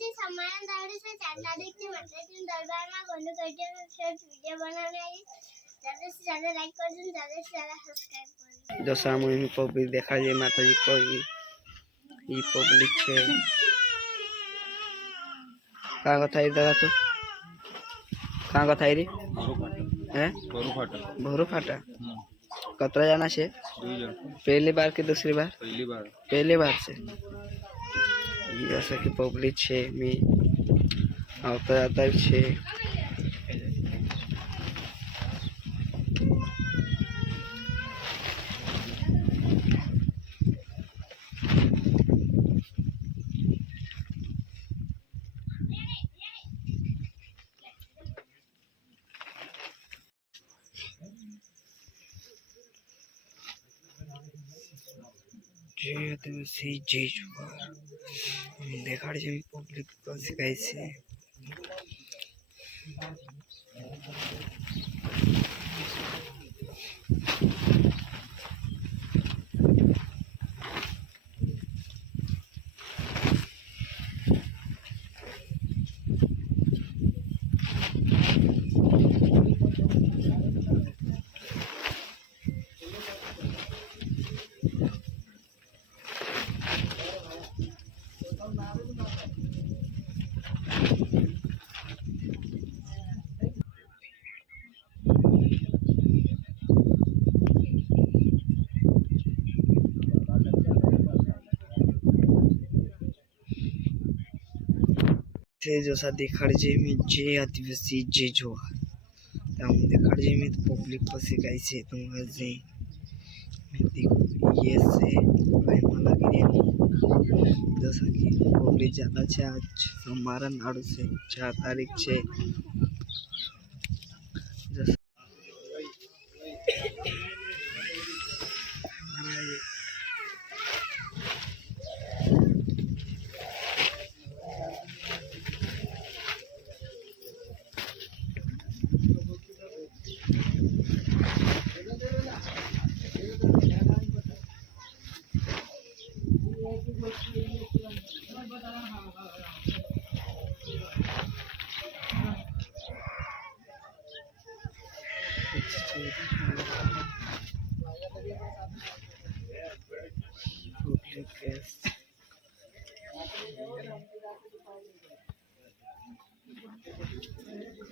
जी सम्मान दावड़ी से चांदा देखते मतलब तुम दरबार में गोलू करते हो शॉर्ट वीडियो बनाने आई ज़्यादा से ज़्यादा लाइक कर दो ज़्यादा से ज़्यादा सब्सक्राइब कर दो जो सामने में पब्लिक देखा जाए माता जी को ये पब्लिक है कहाँ का था इधर तो कहाँ का था ये हैं भोरू फाटा कतरा जाना से पहली बार की दूसरी बार पहली बार से जैसा कि पब्लिक है मी આવતા હતા છે જે આદિવાસી જે જુવાર દેખાડી જેવી પબ્લિક પાસે કાંઈ છે તે જસા દેખાડી જેવી જે આદિવાસી જે જુવાર हम देखाड़ी जेवी पब्लिक પાસે કાંઈ છે તો આજે ये से भाई मला गिरे जैसा कि पब्लिक ज़्यादा है आज सोमवार नाड़ू से 4 तारीख है